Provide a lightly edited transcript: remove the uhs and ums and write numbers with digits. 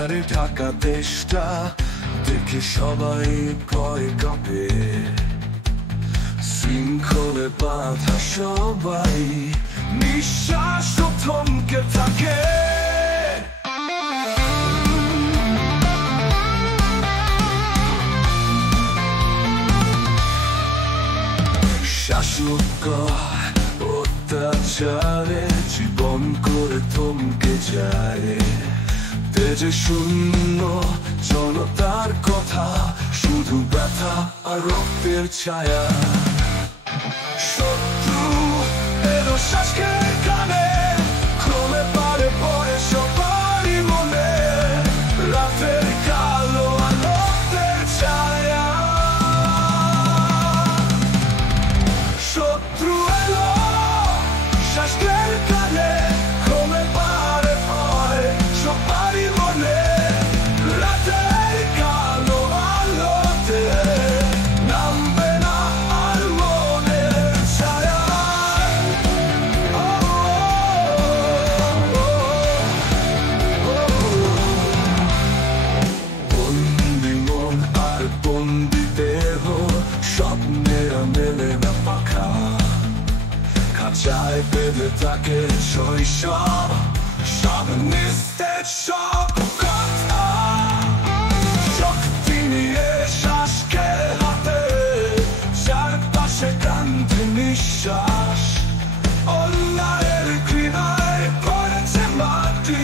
আধারে ঢাকা দেশটা দেখে সবাই ভয় কাঁপে। শৃঙ্খলে বাঁধা সবাই নিঃশ্বাস থমকে থাকে। শাসক অত্যাচারে জীবন করে থমকে যায়। তেজে শূন্য জনতার কথা, শুধু ব্যথা আর রক্তের ছায়া। শত্রু এলো শ্বাসের কানে, ক্রমে পারে পড়ে সবারই মনে। রাতের কালো আলোতের ছায়া। শত্রু এলো শ্বাসের কানে, ক্রমে পারে পড়ে সবারই মনে। রাতের কালো আলোতে নামবে না আর মনের ছায়া। বন্দি মন আর বন্দি দেহ, স্বপ্নেরা মেলে না পাখা। খাঁচায় বেঁধে থাকে শৈশব, সব নিস্তেজ সব কথা। শক্তি নিয়ে শ্বাসকে হাতে, চারপাশে ক্লান্তি নিঃশ্বাস। অন্যায়ের ঘৃণায় পড়েছে মাটি,